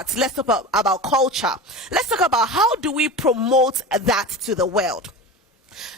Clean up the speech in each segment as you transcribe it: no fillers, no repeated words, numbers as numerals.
arts. Let's talk about culture. Let's talk about how do we promote that to the world.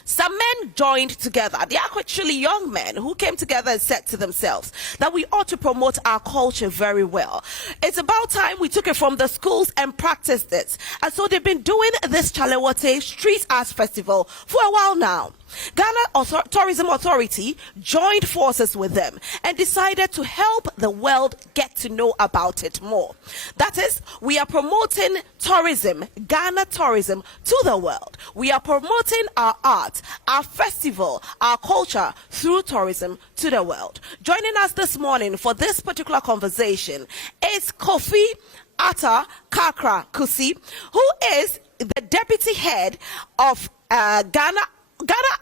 Some men joined together. They are actually young men who came together and said to themselves that we ought to promote our culture very well. It's about time we took it from the schools and practiced it. And so they've been doing this ChaleWote Street Arts Festival for a while now. Ghana Tourism Authority joined forces with them and decided to help the world get to know about it more. That is, we are promoting tourism, Ghana tourism, to the world. We are promoting our art, our festival, our culture through tourism to the world. Joining us this morning for this particular conversation is Kofi Atta Kakra Kusi, who is the deputy head of Ghana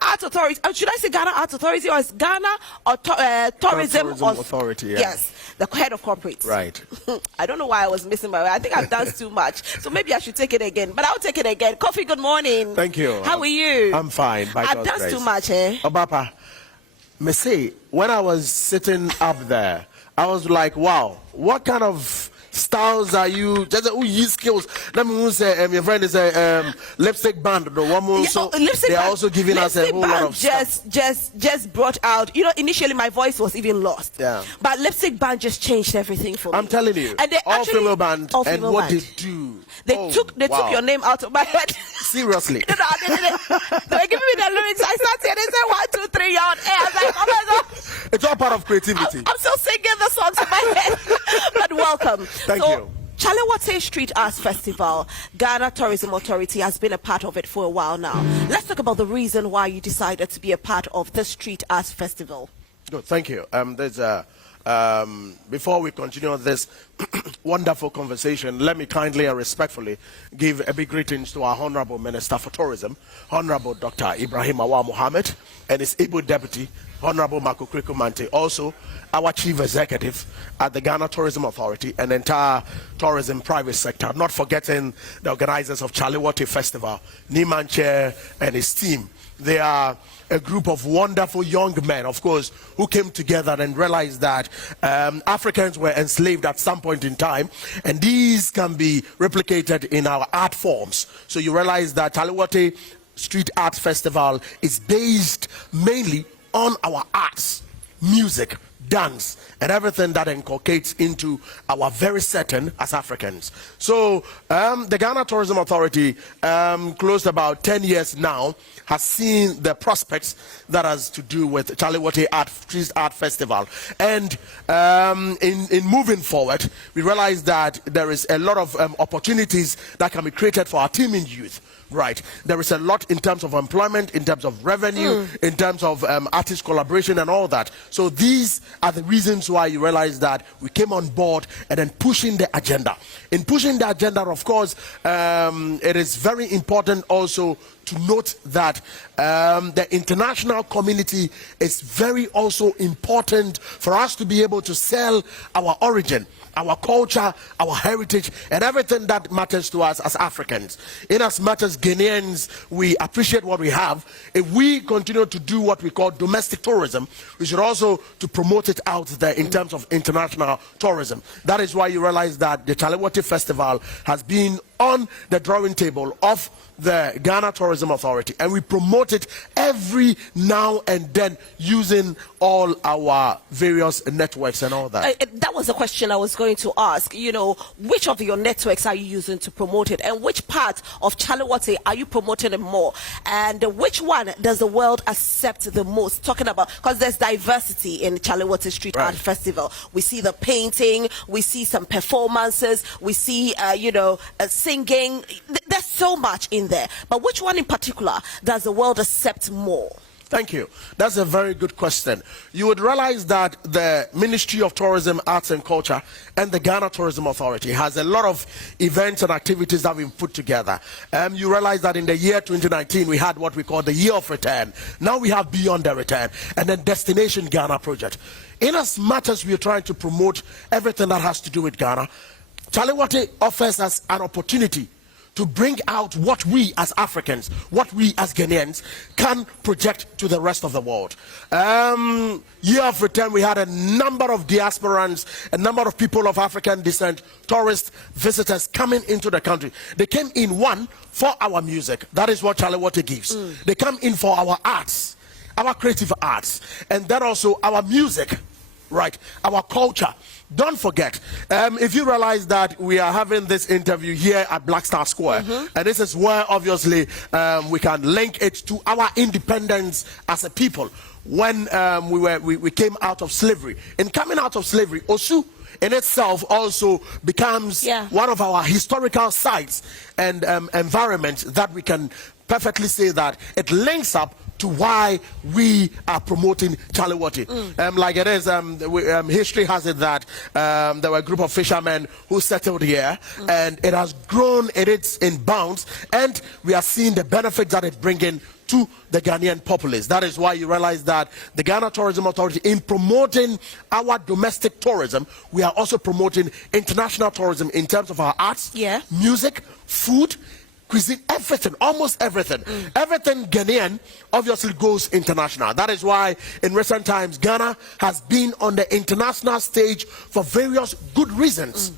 Art Authority. Should I say Ghana Art Authority or is Ghana Tourism Authority? Yeah. Yes, the head of corporate. Right. I don't know why I was missing my way. I think I've done too much, so maybe I should take it again. But I'll take it again. Kofi, good morning. Thank you. How are you? I'm fine. I've done too much, eh? Obapa, me say when I was sitting up there, I was like, wow, what kind of styles are you? Just who use skills? Let me say, your friend is a lipstick band. The woman, so they are also giving us a whole lot of stuff. Just brought out. You know, initially my voice was even lost. Yeah. But lipstick band just changed everything for me. I'm telling you. And they all actually, female band. All and female what band. they do. They took your name out of my head. Seriously. They were giving me the lyrics. I started here. They said 1, 2, 3, you're on air. I was like, oh my God. It's all part of creativity. I'm still singing the songs in my head. But welcome. Thank you. ChaleWote Street Arts Festival, Ghana Tourism Authority has been a part of it for a while now. Let's talk about the reason why you decided to be a part of the Street Arts Festival. Good, thank you. Before we continue this wonderful conversation, let me kindly and respectfully give a big greetings to our Honorable Minister for Tourism, Honorable Dr. Ibrahim Awa Mohammed, and his able deputy, Honorable Makukriku Mante, also our chief executive at the Ghana Tourism Authority and the entire tourism private sector, not forgetting the organizers of ChaleWote Festival, Niman Chair and his team. They are a group of wonderful young men, of course, who came together and realized that Africans were enslaved at some point in time, and these can be replicated in our art forms. So you realize that ChaleWote Street Arts Festival is based mainly on our arts, music, dance, and everything that inculcates into our very setting as Africans. So the Ghana Tourism Authority, close about 10 years now, has seen the prospects that has to do with ChaleWote Street Art Festival. And in moving forward, we realize that there is a lot of opportunities that can be created for our teaming youth. Right. There is a lot in terms of employment, in terms of revenue, in terms of artist collaboration and all that. So these are the reasons why you realize that we came on board and then pushing the agenda. In pushing the agenda, of course, it is very important also to note that the international community is very also important for us to be able to sell our origin, our culture, our heritage, and everything that matters to us as Africans. In as much as Ghanaians, we appreciate what we have. If we continue to do what we call domestic tourism, we should also to promote it out there in terms of international tourism. That is why you realize that the ChaleWote Festival has been on the drawing table of the Ghana Tourism Authority, and we promote it every now and then using all our various networks and all that. That was a question I was going to ask. You know, which of your networks are you using to promote it, and which part of ChaleWote are you promoting it more, and which one does the world accept the most? Talking about, because there's diversity in ChaleWote Street Art Festival. We see the painting, we see some performances, we see singing. There's so much in there, but which one in particular does the world accept more? Thank you. That's a very good question. You would realize that the Ministry of Tourism, Arts and Culture and the Ghana Tourism Authority has a lot of events and activities that we've put together. You realize that in the year 2019, we had what we call the Year of Return. Now we have Beyond the Return and then Destination Ghana project. In as much as we are trying to promote everything that has to do with Ghana, ChaleWote offers us an opportunity to bring out what we as Africans, what we as Ghanaians can project to the rest of the world. Year of return, we had a number of diasporans, a number of people of African descent, tourist visitors coming into the country. They came in, one, for our music. That is what ChaleWote gives. They come in for our arts, our creative arts, and then also our music, right, our culture. Don't forget, if you realize that we are having this interview here at Black Star Square, and this is where obviously we can link it to our independence as a people. When we came out of slavery, in coming out of slavery, Osu in itself also becomes one of our historical sites and environments that we can perfectly say that it links up to why we are promoting ChaleWote. Like it is, history has it that there were a group of fishermen who settled here, and it has grown in bounds, and we are seeing the benefits that it's bringing to the Ghanaian populace. That is why you realize that the Ghana Tourism Authority, in promoting our domestic tourism, we are also promoting international tourism in terms of our arts, music, food, cuisine, everything, almost everything. Everything Ghanaian obviously goes international. That is why in recent times Ghana has been on the international stage for various good reasons.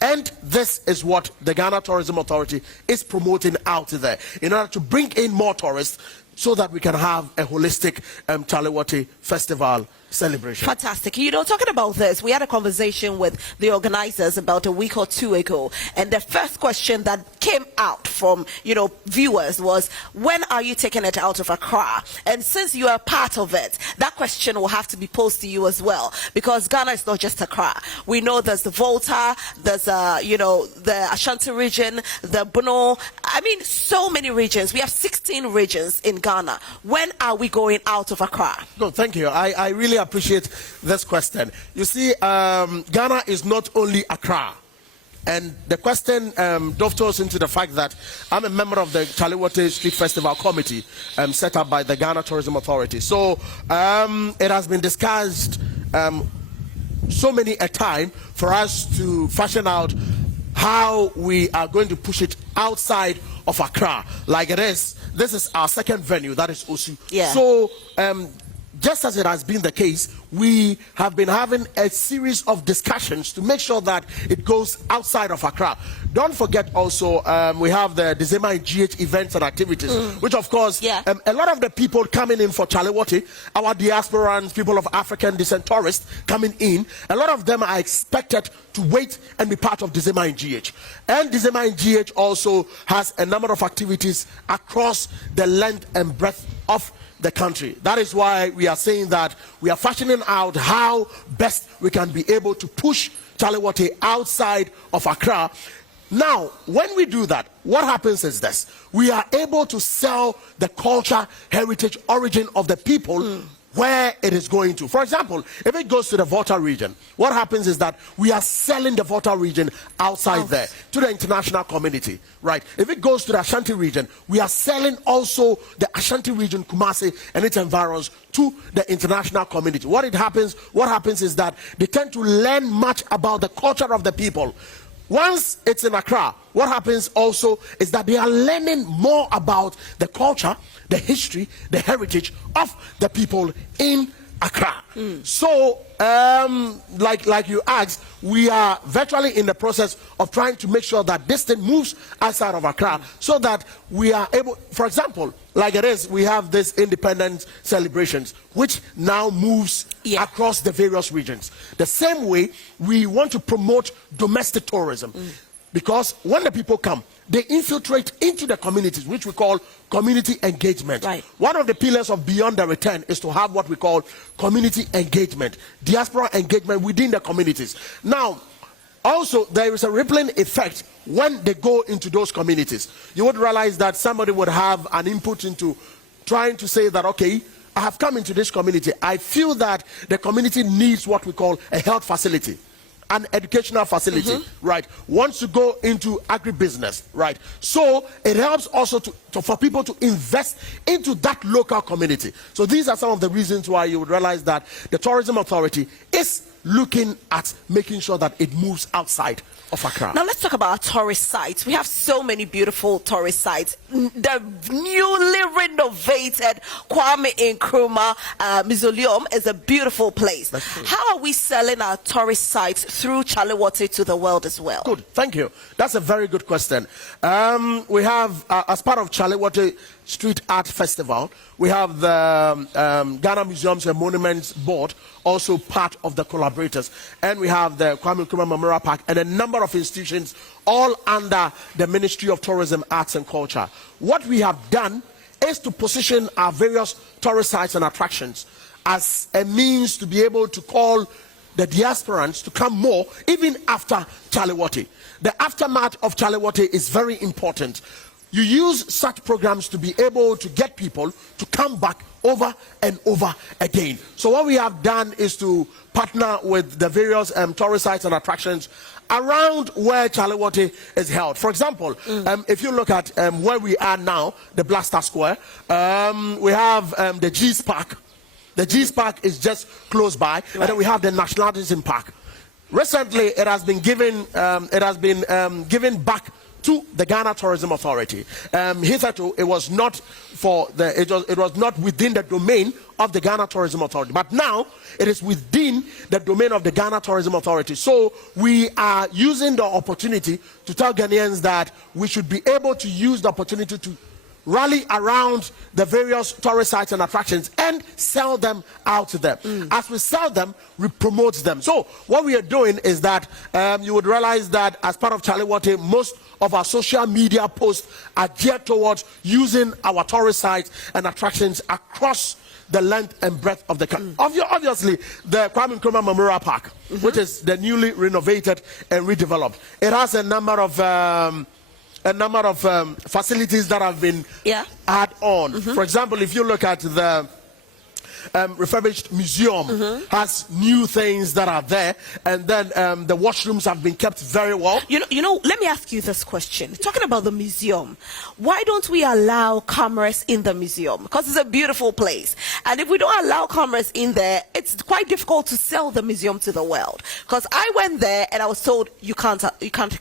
And this is what the Ghana Tourism Authority is promoting out there in order to bring in more tourists so that we can have a holistic ChaleWote festival celebration. Fantastic. You know, talking about this, we had a conversation with the organizers about a week or two ago, and the first question that came out from, you know, viewers was, when are you taking it out of Accra? And since you are part of it, that question will have to be posed to you as well, because Ghana is not just Accra. We know there's the Volta, there's you know, the Ashanti region, the Bono, I mean, so many regions. We have 16 regions in Ghana. When are we going out of Accra? No, thank you. I really appreciate this question. You see, Ghana is not only Accra. And the question dovetails into the fact that I'm a member of the ChaleWote Street Festival Committee set up by the Ghana Tourism Authority. So it has been discussed so many a time for us to fashion out how we are going to push it outside of Accra. Like it is, this is our second venue, that is Osu. So just as it has been the case, we have been having a series of discussions to make sure that it goes outside of Accra. Don't forget also, we have the December GH events and activities, which of course, a lot of the people coming in for ChaleWote, our diasporans, people of African descent, tourists coming in, a lot of them are expected to wait and be part of December GH. And December GH also has a number of activities across the length and breadth of the country. That is why we are saying that we are fashioning out how best we can be able to push ChaleWote outside of Accra. Now, when we do that, what happens is this: we are able to sell the culture, heritage, origin of the people where it is going to. For example, if it goes to the Volta region, what happens is that we are selling the Volta region outside there to the international community, right? If it goes to the Ashanti region, we are selling also the Ashanti region, Kumasi and its environs, to the international community. What happens is that they tend to learn much about the culture of the people. Once it's in Accra, what happens also is that they are learning more about the culture, the history, the heritage of the people in Accra. So, like you asked, we are virtually in the process of trying to make sure that this thing moves outside of Accra, so that we are able, for example, like it is, we have this independence celebrations, which now moves across the various regions. The same way, we want to promote domestic tourism, because when the people come, they infiltrate into the communities, which we call community engagement. One of the pillars of Beyond the Return is to have what we call community engagement, diaspora engagement within the communities. Now, also, there is a rippling effect when they go into those communities. You would realize that somebody would have an input into trying to say that, okay, I have come into this community. I feel that the community needs what we call a health facility. an educational facility, right, wants to go into agribusiness, right? So it helps also for people to invest into that local community. So these are some of the reasons why you would realize that the Tourism Authority is looking at making sure that it moves outside of Accra. Now let's talk about our tourist sites. We have so many beautiful tourist sites. The newly renovated Kwame Nkrumah Mausoleum is a beautiful place. How are we selling our tourist sites through ChaleWote to the world as well? Good, thank you. That's a very good question. We have, as part of ChaleWote Street Art Festival, we have the Ghana Museums and Monuments Board, also part of the collaborators, and we have the Kwame Nkrumah Memorial Park and a number of institutions, all under the Ministry of Tourism, Arts and Culture. What we have done is to position our various tourist sites and attractions as a means to be able to call the diasporans to come more, even after ChaleWote. The aftermath of ChaleWote is very important. You use such programs to be able to get people to come back over and over again. So what we have done is to partner with the various tourist sites and attractions around where ChaleWote is held. For example, if you look at where we are now, the Blaster Square, we have the G's Park. The G's Park is just close by, right. And then we have the Nationalism Park. Recently, it has been given back to the Ghana Tourism Authority. Hitherto, it was not within the domain of the Ghana Tourism Authority, but now it is within the domain of the Ghana Tourism Authority. So we are using the opportunity to tell Ghanaians that we should be able to use the opportunity to rally around the various tourist sites and attractions and sell them out to them. As we sell them, we promote them. So what we are doing is that you would realize that as part of ChaleWote, most of our social media posts are geared towards using our tourist sites and attractions across the length and breadth of the country. Obviously, the Kwame Nkrumah Memorial Park, which is the newly renovated and redeveloped, it has a number of facilities that have been added on. For example, if you look at the refurbished museum, has new things that are there, and then the washrooms have been kept very well. You know, let me ask you this question. Talking about the museum, why don't we allow cameras in the museum? Because it's a beautiful place, and if we don't allow cameras in there, it's quite difficult to sell the museum to the world. Because I went there and I was told you can't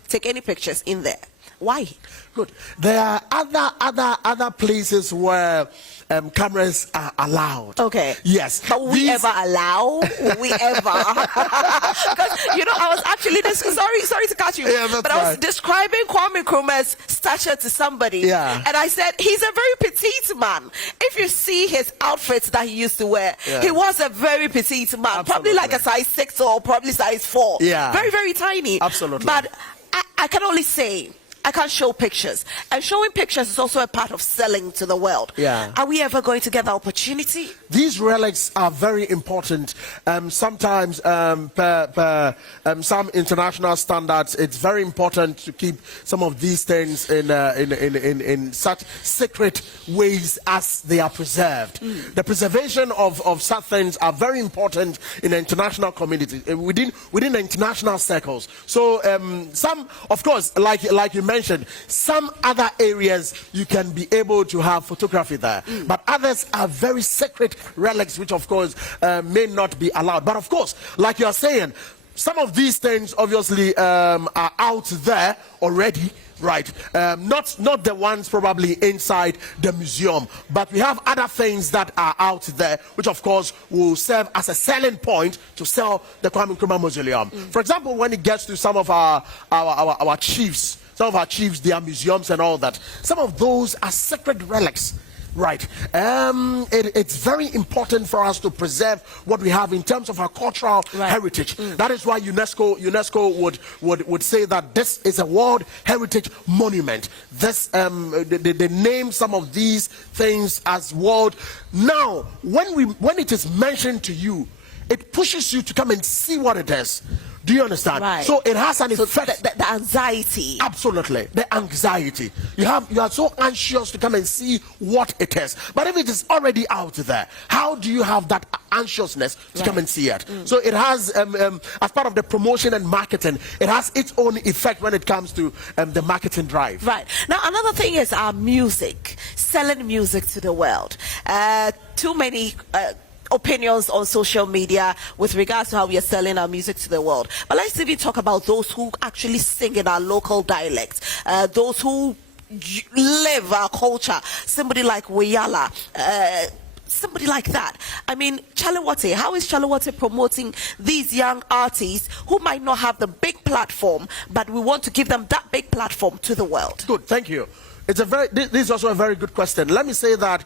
take any pictures in there. Why? Good. There are other places where cameras are allowed. Okay. Yes. But will we ever allow? Will we ever? Because I was actually sorry to catch you. Yeah, that's but I was describing Kwame Nkrumah's stature to somebody. Yeah. And I said he's a very petite man. If you see his outfits that he used to wear, he was a very petite man. Absolutely. Probably like a size 6 or probably size 4. Yeah. Very, very tiny. Absolutely. But I can only say I can't show pictures, and showing pictures is also a part of selling to the world. Yeah. Are we ever going to get the opportunity? These relics are very important. Sometimes, per some international standards, it's very important to keep some of these things in such sacred ways as they are preserved. The preservation of such things are very important in the international community, within the international circles. So, some, of course, like you mentioned, some other areas you can be able to have photography there, but others are very sacred relics, which of course may not be allowed. But of course, like you are saying, some of these things obviously are out there already, right? Not the ones probably inside the museum, but we have other things that are out there, which of course will serve as a selling point to sell the Kwame Nkrumah Mausoleum. For example, when it gets to some of our chiefs, their museums and all that, some of those are sacred relics. Right. It's very important for us to preserve what we have in terms of our cultural heritage. That is why UNESCO would say that this is a World Heritage Monument. This they name some of these things as world. Now, when it is mentioned to you, it pushes you to come and see what it is. Do you understand? Right. So it has an effect. The anxiety. Absolutely, the anxiety. You are so anxious to come and see what it is. But if it is already out there, how do you have that anxiousness to come and see it? So it has, as part of the promotion and marketing, it has its own effect when it comes to the marketing drive. Right. Now, another thing is our music, selling music to the world. Too many opinions on social media with regards to how we are selling our music to the world. But let's even talk about those who actually sing in our local dialect, those who live our culture, somebody like Weyala, somebody like that. I mean, ChaleWote, how is ChaleWote promoting these young artists who might not have the big platform, but we want to give them that big platform to the world? Good, thank you. This is also a very good question. Let me say that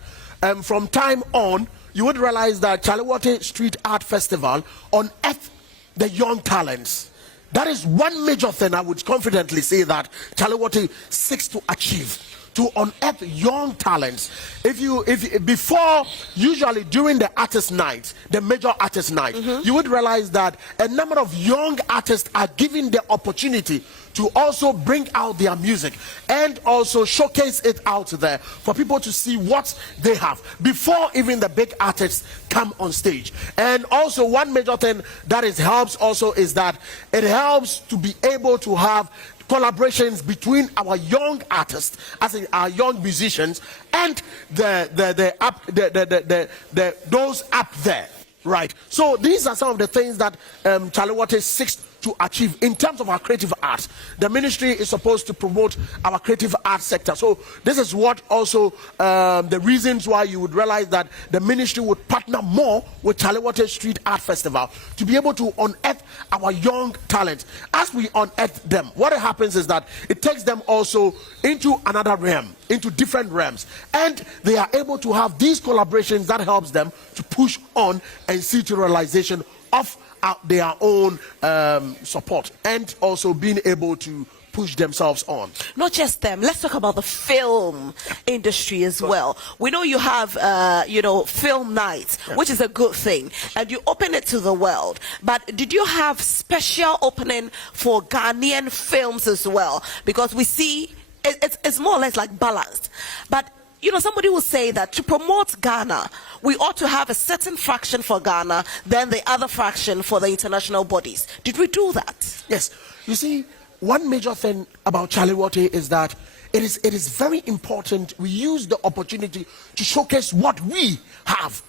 from time on, you would realize that ChaleWote Street Art Festival unearthed the young talents. That is one major thing I would confidently say that ChaleWote seeks to achieve, to unearth young talents. Before, usually during the artist night, the major artist night, you would realize that a number of young artists are given the opportunity to also bring out their music and also showcase it out there for people to see what they have before even the big artists come on stage. And also one major thing that helps also is that it helps to be able to have collaborations between our young artists, as in our young musicians, and those up there, right? So these are some of the things that ChaleWote seeks to achieve in terms of our creative arts. The ministry is supposed to promote our creative arts sector. So this is what also the reasons why you would realize that the ministry would partner more with ChaleWote Street Art Festival to be able to unearth our young talent. As we unearth them, what happens is that it takes them also into another realm, into different realms, and they are able to have these collaborations that helps them to push on and see to realization of their own support, and also being able to push themselves on. Not just them. Let's talk about the film industry as well. We know you have, film nights, which is a good thing, and you open it to the world. But did you have special opening for Ghanaian films as well? Because we see it's more or less like balanced. But somebody will say that to promote Ghana, we ought to have a certain fraction for Ghana, then the other fraction for the international bodies. Did we do that? Yes. You see, one major thing about ChaleWote is that it is very important we use the opportunity to showcase what we have,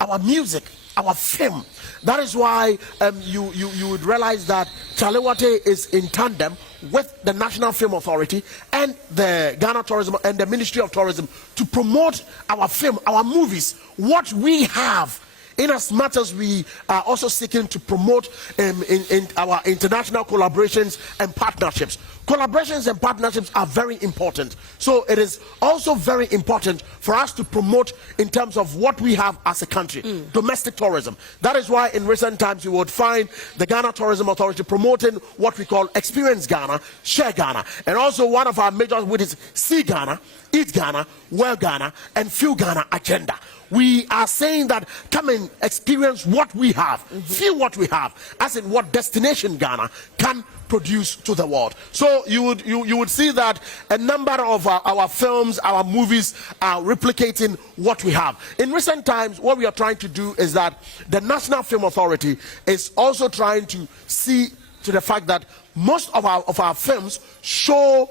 our music, our film. That is why you would realize that ChaleWote is in tandem with the National Film Authority and the Ghana Tourism and the Ministry of Tourism to promote our film, our movies, what we have, in as much as we are also seeking to promote in our international collaborations and partnerships. Collaborations and partnerships are very important. So it is also very important for us to promote in terms of what we have as a country, domestic tourism. That is why in recent times you would find the Ghana Tourism Authority promoting what we call Experience Ghana, Share Ghana, and also one of our major, which is See Ghana, Eat Ghana, Wear Ghana, and Feel Ghana agenda. We are saying that come and experience what we have, feel what we have, as in what destination Ghana can produce to the world. So you would see that a number of our films, our movies are replicating what we have. In recent times, what we are trying to do is that the National Film Authority is also trying to see to the fact that most of our films shown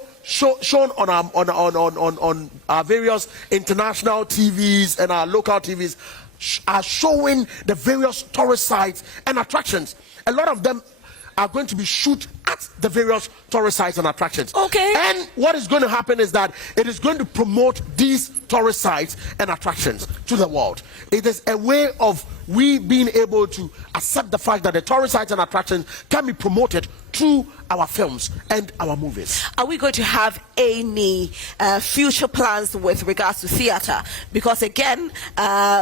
on our various international TVs and our local TVs are showing the various tourist sites and attractions. A lot of them are going to be shoot at the various tourist sites and attractions. Okay. And what is going to happen is that it is going to promote these tourist sites and attractions to the world. It is a way of we being able to accept the fact that the tourist sites and attractions can be promoted through our films and our movies. Are we going to have any future plans with regards to theatre? Because again,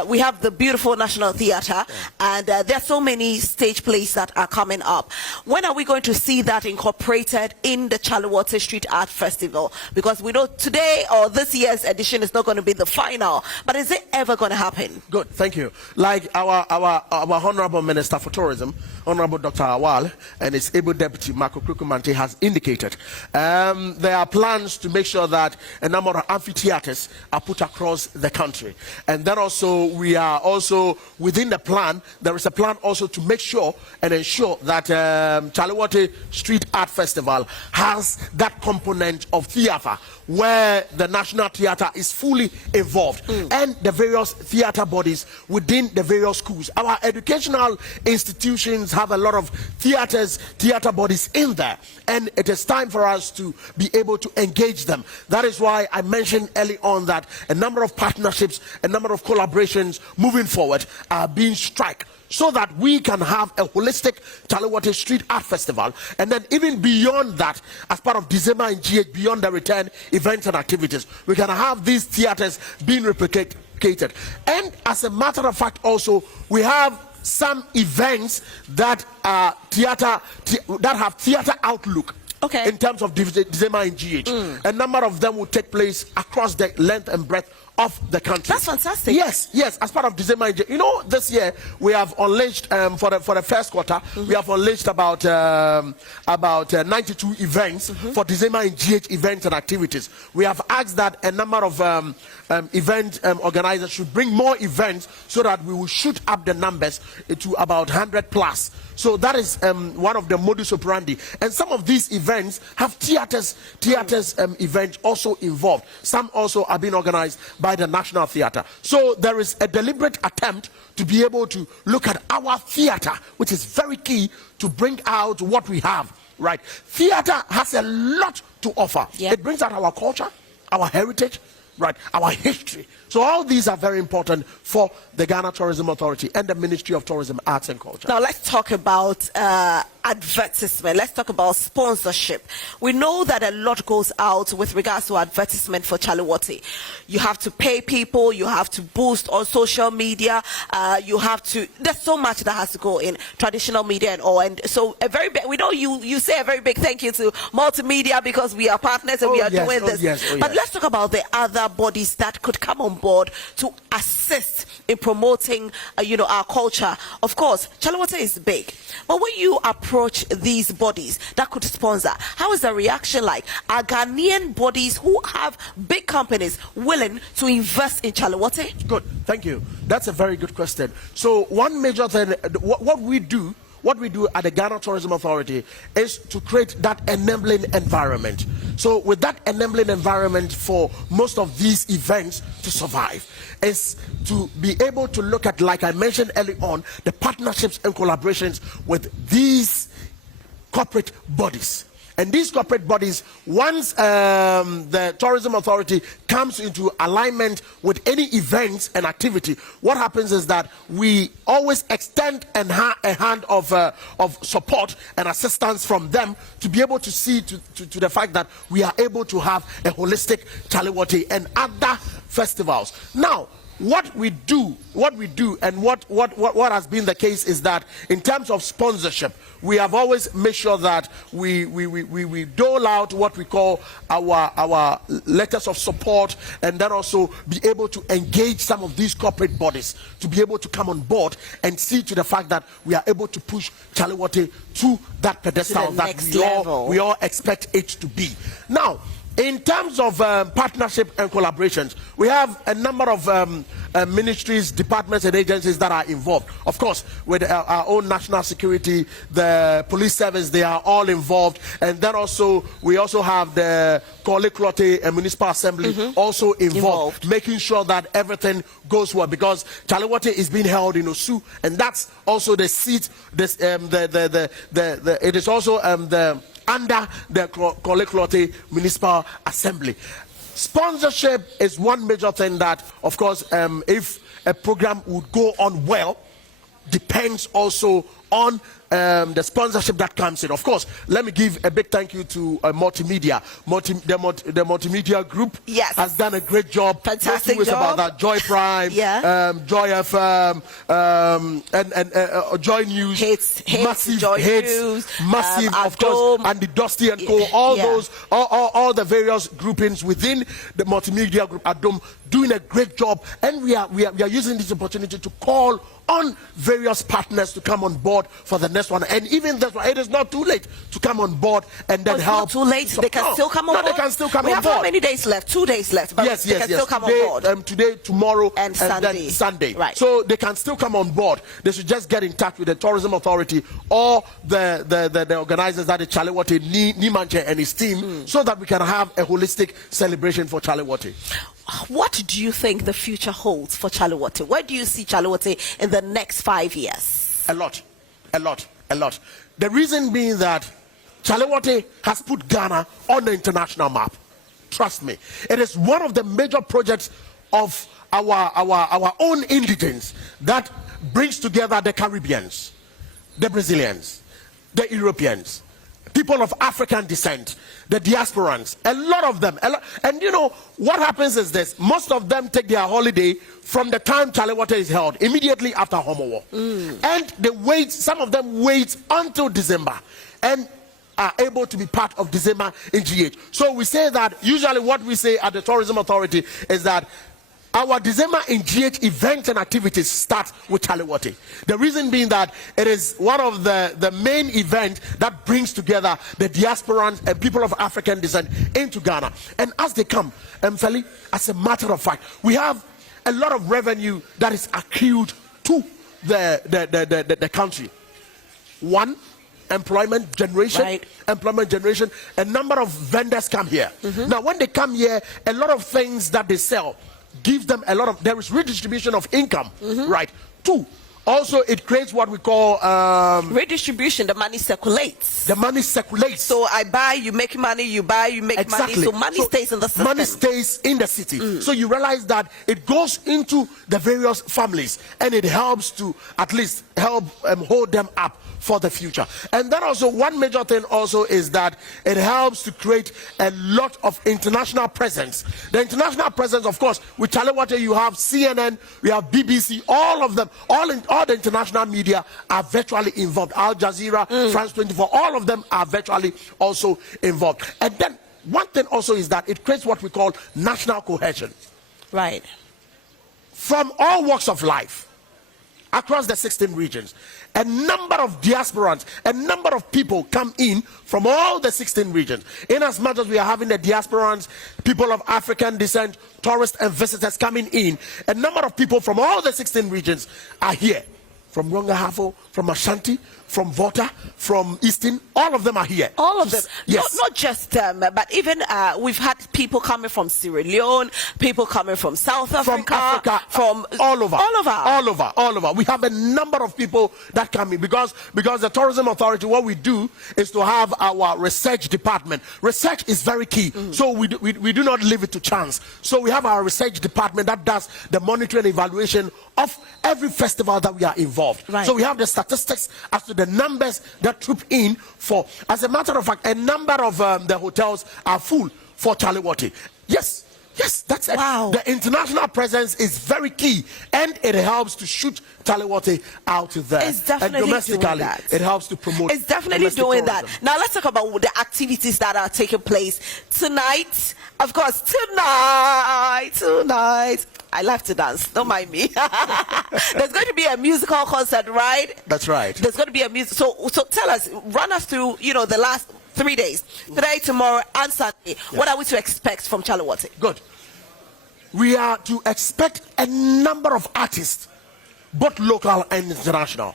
we have the beautiful National Theatre, and there are so many stage plays that are coming up. When are we going to see that incorporated in the ChaleWote Street Art Festival? Because we know today or this year's edition is not going to be the final, but is it ever going to happen? Good, thank you. Like our Honorable Minister for Tourism, Honorable Dr. Awal, and his able deputy, Marco Krukumante, has indicated, there are plans to make sure that a number of amphitheaters are put across the country. And then also, we are also, within the plan, there is a plan also to make sure and ensure that ChaleWote Street Art Festival has that component of theater where the National Theatre is fully involved and the various theater bodies within the various schools. Our educational institutions have a lot of theater bodies in there, and it is time for us to be able to engage them. That is why I mentioned early on that a number of partnerships, a number of collaborations moving forward are being struck, so that we can have a holistic ChaleWote Street Art Festival. And then even beyond that, as part of December in GH, beyond the return events and activities, we can have these theaters being replicated. And as a matter of fact also, we have some events that are that have theater outlook. Okay. In terms of December in GH. A number of them will take place across the length and breadth of the country. That's fantastic. Yes, as part of December in GH. You know, this year we have unleashed for the first quarter, we have unleashed about 92 events for December in GH events and activities. We have asked that a number of event organizers should bring more events so that we will shoot up the numbers to about 100 plus. So that is one of the modus operandi. And some of these events have theaters events also involved. Some also are being organized by the National Theatre. So there is a deliberate attempt to be able to look at our theatre, which is very key to bring out what we have, right? Theatre has a lot to offer. Yep. It brings out our culture, our heritage, right, our history. So all these are very important for the Ghana Tourism Authority and the Ministry of Tourism, Arts and Culture. Now let's talk about advertisement. Let's talk about sponsorship. We know that a lot goes out with regards to advertisement for ChaleWote. You have to pay people, you have to boost on social media, you have to, there's so much that has to go in traditional media and all. And so a very big, we know you say a very big thank you to multimedia because we are partners and we are doing this. But let's talk about the other bodies that could come on board to assist in promoting our culture. Of course, ChaleWote is big, but when you approach these bodies that could sponsor, how is the reaction like? Are Ghanaian bodies who have big companies willing to invest in ChaleWote? Good, thank you. That's a very good question. So one major thing, what we do at the Ghana Tourism Authority is to create that enabling environment. So with that enabling environment for most of these events to survive is to be able to look at, like I mentioned early on, the partnerships and collaborations with these corporate bodies. And these corporate bodies, once the Tourism Authority comes into alignment with any events and activity, what happens is that we always extend a hand of support and assistance from them to be able to see to the fact that we are able to have a holistic ChaleWote and other festivals. Now, what we do and what has been the case is that in terms of sponsorship, we have always made sure that we dole out what we call our letters of support, and then also be able to engage some of these corporate bodies to be able to come on board and see to the fact that we are able to push ChaleWote to that pedestal that we all expect it to be. Now, in terms of partnership and collaborations, we have a number of ministries, departments and agencies that are involved. Of course, with our own national security, the police service, they are all involved. And then also, we also have the ChaleWote Municipal Assembly also involved, making sure that everything goes well, because ChaleWote is being held in Osu, and that's also the seat, it is also under the ChaleWote Municipal Assembly. Sponsorship is one major thing that, of course, if a program would go on well, depends also on the sponsorship that comes in. Of course, let me give a big thank you to multimedia. The multimedia group has done a great job. Fantastic job. About that. Joy Prime, Joy FM, and Joy News, massive Joy hits, News, massive, of course, and the Dusty and Co. All those, all the various groupings within the multimedia group at Dome doing a great job, and we are using this opportunity to call on various partners to come on board for the next one. And even this one, it is not too late to come on board and then help. Not too late. They can still come on board. They can still come on board. We have how many days left? 2 days left. But they can still come today, on board. Today, tomorrow, and Sunday. Then Sunday. Right. So they can still come on board. They should just get in touch with the Tourism Authority or the organizers, that is ChaleWote, Nimanche and his team, so that we can have a holistic celebration for ChaleWote. What do you think the future holds for ChaleWote? Where do you see ChaleWote in the next 5 years? A lot. The reason being that ChaleWote has put Ghana on the international map. Trust me. It is one of the major projects of our own indigents that brings together the Caribbeans, the Brazilians, the Europeans, people of African descent, the diasporans, a lot of them. And you know, what happens is this: most of them take their holiday from the time ChaleWote is held, immediately after Homo. And they wait, some of them wait until December and are able to be part of December in GH. So we say that, usually what we say at the Tourism Authority is that our December in GH events and activities start with ChaleWote. The reason being that it is one of the main events that brings together the diasporans and people of African descent into Ghana. And as they come, Feli, as a matter of fact, we have a lot of revenue that is accrued to the country. One, employment generation. A number of vendors come here. Now, when they come here, a lot of things that they sell gives them a lot of, there is redistribution of income, right? Two, also it creates what we call redistribution. The money circulates. So I buy, you make money, you buy, you make money. So money stays in the system. Money stays in the city. So you realize that it goes into the various families and it helps to at least help hold them up for the future. And then also one major thing also is that it helps to create a lot of international presence. The international presence, of course, with ChaleWote you have CNN, we have BBC, all of them, all the international media are virtually involved. Al Jazeera, France 24, all of them are virtually also involved. And then one thing also is that it creates what we call national cohesion. Right. From all walks of life, across the 16 regions, a number of diasporans, a number of people come in from all the 16 regions. In as much as we are having the diasporans, people of African descent, tourists and visitors coming in, a number of people from all the 16 regions are here. From Rongahafo, from Ashanti, from Volta, from Easton, all of them are here. All of them. Yes. Not just them, but even we've had people coming from Sierra Leone, people coming from South Africa, from all over. We have a number of people that come in because the Tourism Authority, what we do is to have our research department. Research is very key, so we do not leave it to chance. So we have our research department that does the monitoring and evaluation of every festival that we are involved. Right. So we have the statistics as to the numbers that troop in for. As a matter of fact, a number of the hotels are full for ChaleWote. Yes, that's it. Wow. The international presence is very key, and it helps to shoot ChaleWote out there. It's definitely and domestically, doing that. It helps to promote. It's definitely doing tourism. that. Now let's talk about the activities that are taking place tonight. Of course, tonight. I love to dance. Don't mind me. There's going to be a musical concert, right? That's right. There's going to be a music. So tell us, run us through, the last 3 days. Today, tomorrow, and Sunday. Yeah. What are we to expect from ChaleWote? Good. We are to expect a number of artists, both local and international.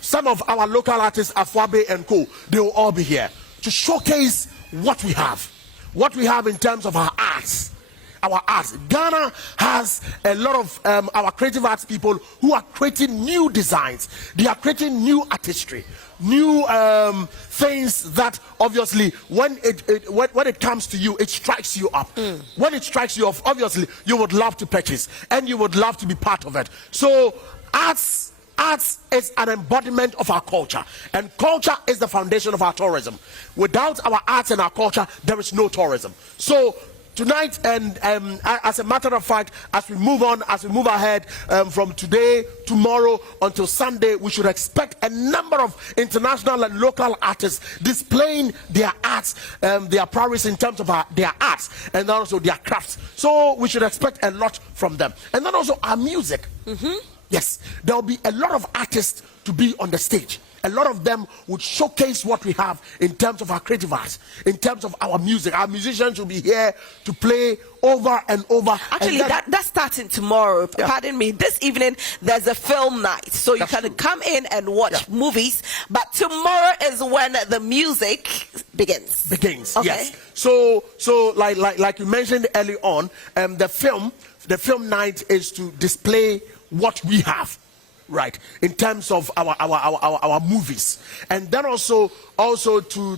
Some of our local artists, Afwabe and Co., they will all be here to showcase what we have in terms of our arts. Our arts. Ghana has a lot of our creative arts people who are creating new designs. They are creating new artistry, new things that obviously when it comes to you, it strikes you up. When it strikes you off, obviously you would love to purchase and you would love to be part of it. So arts arts is an embodiment of our culture, and culture is the foundation of our tourism. Without our arts and our culture, there is no tourism. So tonight, and as a matter of fact, as we move on, as we move ahead from today, tomorrow until Sunday, we should expect a number of international and local artists displaying their arts, their prowess in terms of their arts and also their crafts. So we should expect a lot from them. And then also our music. Yes, there will be a lot of artists to be on the stage. A lot of them would showcase what we have in terms of our creative arts, in terms of our music. Our musicians will be here to play over and over. Actually, that's starting tomorrow. Yeah. Pardon me. This evening, there's a film night. So you can come in and watch movies. But tomorrow is when the music begins. Okay. Yes. So like you mentioned early on, the film night is to display what we have. Right, in terms of our movies, and then also to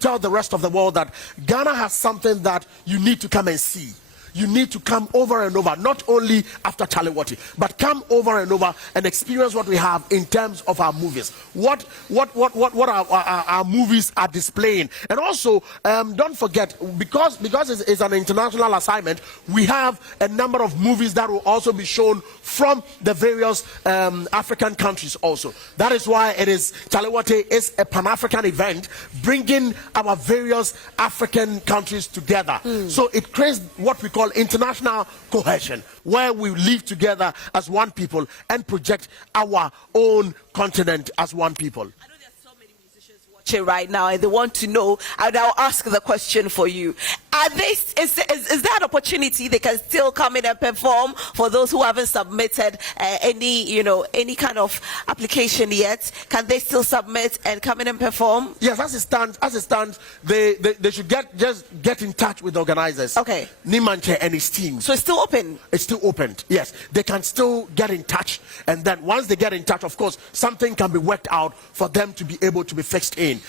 tell the rest of the world that Ghana has something that you need to come and see. You need to come over and over, not only after ChaleWote, but come over and over and experience what we have in terms of our movies. What our movies are displaying. And also, don't forget, because it's an international assignment, we have a number of movies that will also be shown from the various African countries also. That is why ChaleWote is a Pan-African event, bringing our various African countries together. So it creates what we call international cohesion, where we live together as one people and project our own continent as one people. I know there's so many musicians watching right now, and they want to know, and I'll ask the question for you. Is there an opportunity they can still come in and perform for those who haven't submitted any kind of application yet? Can they still submit and come in and perform? Yes, as it stands, they should get in touch with the organizers. Okay. Nimanche and his team. So it's still open? It's still open, yes. They can still get in touch, and then once they get in touch, of course, something can be worked out for them to be able to be fixed in.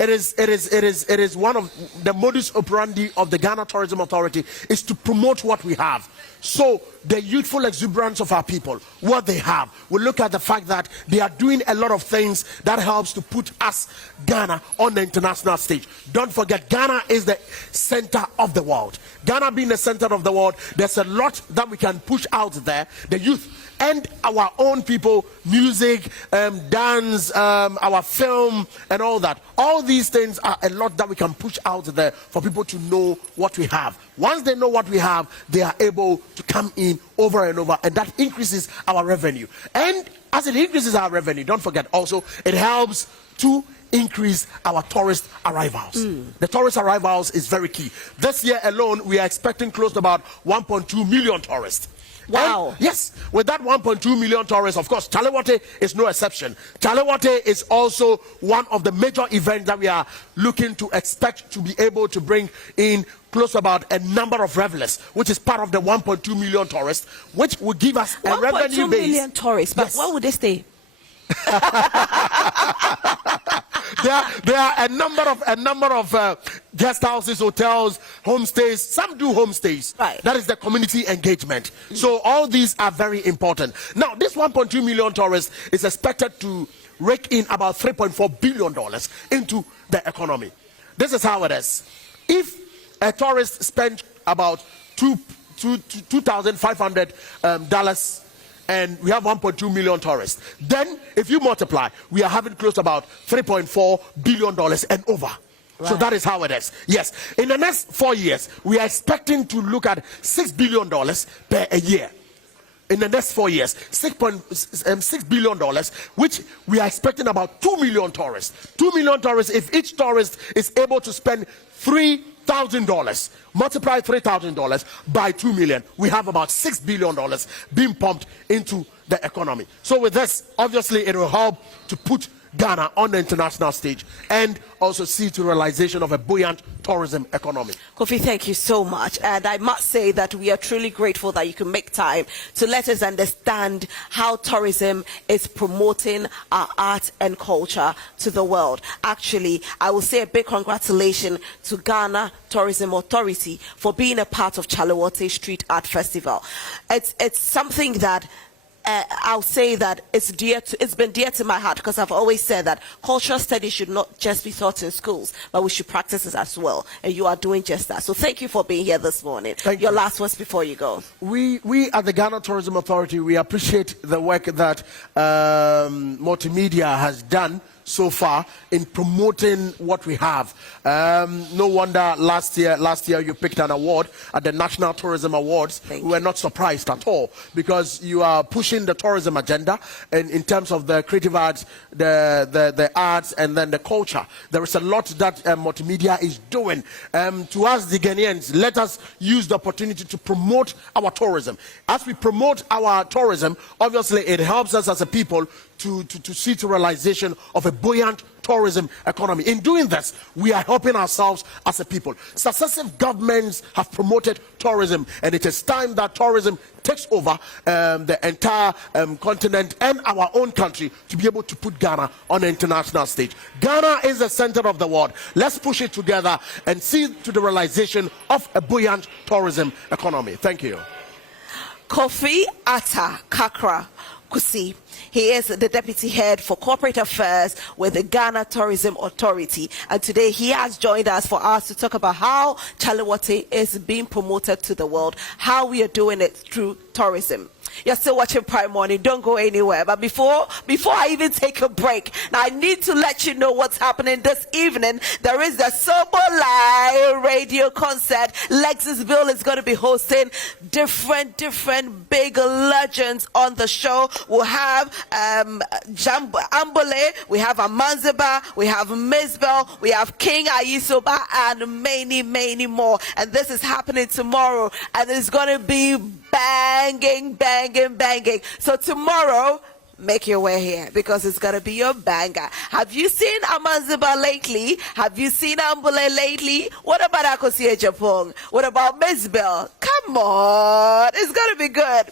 It is one of the modus operandi of the Ghana Tourism Authority is to promote what we have. So the youthful exuberance of our people, what they have, we look at the fact that they are doing a lot of things that helps to put us, Ghana, on the international stage. Don't forget, Ghana is the center of the world. Ghana being the center of the world, there's a lot that we can push out there. The youth and our own people, music, dance, our film, and all that. All these things are a lot that we can push out there for people to know what we have. Once they know what we have, they are able to come in over and over, and that increases our revenue. And as it increases our revenue, don't forget also, it helps to increase our tourist arrivals. The tourist arrivals is very key. This year alone, we are expecting close to about 1.2 million tourists. Wow. And yes, with that 1.2 million tourists, of course, ChaleWote is no exception. ChaleWote is also one of the major events that we are looking to expect to be able to bring in close to about a number of revelers, which is part of the 1.2 million tourists, which will give us a revenue base. 1.2 million tourists, but where would they stay? There are a number of guest houses, hotels, homestays. Some do homestays. Right. That is the community engagement. So all these are very important. Now, this 1.2 million tourists is expected to rake in about $3.4 billion into the economy. This is how it is. If a tourist spends about $2,500 and we have 1.2 million tourists, then if you multiply, we are having close to about $3.4 billion and over. Right. So that is how it is. Yes, in the next 4 years, we are expecting to look at $6 billion per a year. In the next 4 years, $6 billion, which we are expecting about 2 million tourists. 2 million tourists, if each tourist is able to spend $3,000, multiply $3,000 by 2 million, we have about $6 billion being pumped into the economy. So with this, obviously, it will help to put Ghana on the international stage and also see to realization of a buoyant tourism economy. Kofi, thank you so much. And I must say that we are truly grateful that you can make time to let us understand how tourism is promoting our art and culture to the world. Actually, I will say a big congratulations to Ghana Tourism Authority for being a part of ChaleWote Street Art Festival. It's something that I'll say that it's been dear to my heart because I've always said that cultural studies should not just be taught in schools, but we should practice it as well. And you are doing just that. So thank you for being here this morning. Thank Your you. last words before you go. We at the Ghana Tourism Authority, we appreciate the work that multimedia has done so far in promoting what we have. No wonder last year you picked an award at the National Tourism Awards. We were not surprised at all because you are pushing the tourism agenda and in terms of the creative arts, the arts, and then the culture. There is a lot that multimedia is doing. To us, the Ghanaians, let us use the opportunity to promote our tourism. As we promote our tourism, obviously it helps us as a people to see to realization of a buoyant tourism economy. In doing this, we are helping ourselves as a people. Successive governments have promoted tourism, and it is time that tourism takes over the entire continent and our own country to be able to put Ghana on the international stage. Ghana is the center of the world. Let's push it together and see to the realization of a buoyant tourism economy. Thank you. Kofi Atta Kakra Kusi. He is the Deputy Head for Corporate Affairs with the Ghana Tourism Authority. And today he has joined us for us to talk about how ChaleWote is being promoted to the world, how we are doing it through tourism. You're still watching Prime Morning. Don't go anywhere. But before I even take a break, now I need to let you know what's happening this evening. There is the Sobo Live radio concert. Lexisville is going to be hosting different big legends on the show. We'll have Ambole, we have Amanziba, we have Misbel, we have King Ayisoba, and many more. And this is happening tomorrow, and it's going to be banging. So tomorrow, make your way here because it's going to be your banger. Have you seen Amanziba lately? Have you seen Ambule lately? What about Akosie Japong? What about Misbel? Come on, it's going to be good.